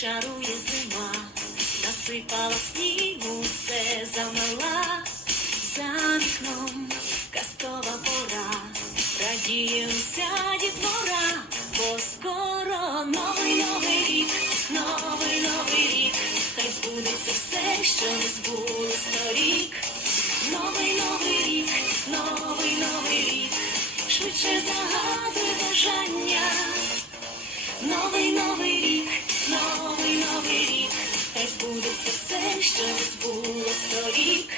чарує зима, насипала снігу, все замела, за вікном казкова пора, радіє уся дітвора, бо скоро новий новий рік, новий новий рік, хай збудеться все, що не збулось торік. Новий новий рік, новий новий рік, швидше загадуй бажання. Новий новий рік, новий новий рік, хай збудеться все, що не збулось торік.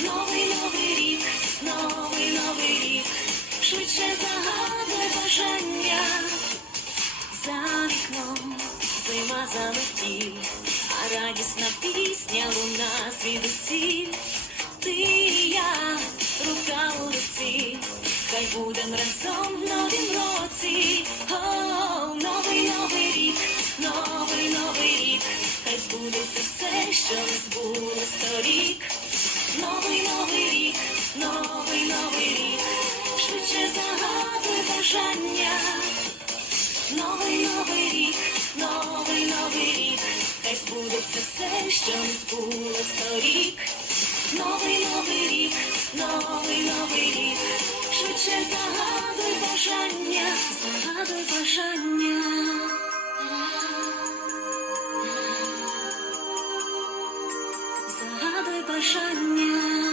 Новий новий рік, новий новий рік, швидше загадуй бажання. За вікном зима залетів, а радісна пісня луна звідусіль. Ти і я, рука у руці, хай будем разом в новім році. О, новий все, що не торік. Новий новий рік, новий новий рік, швидше загадуй бажання. Новий новий рік, новий новий рік, хай збудеться все, що не збулось торік. Новий новий рік, новий новий рік, швидше загадуй бажання, загадуй бажання. Загадуй бажання. Новий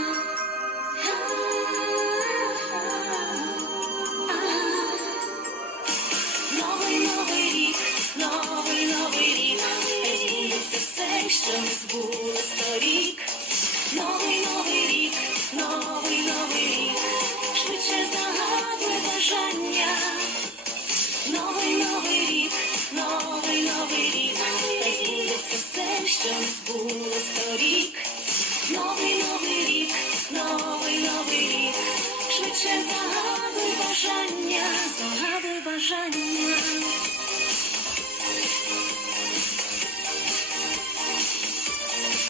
швидше загадуй бажання, загадуй бажання.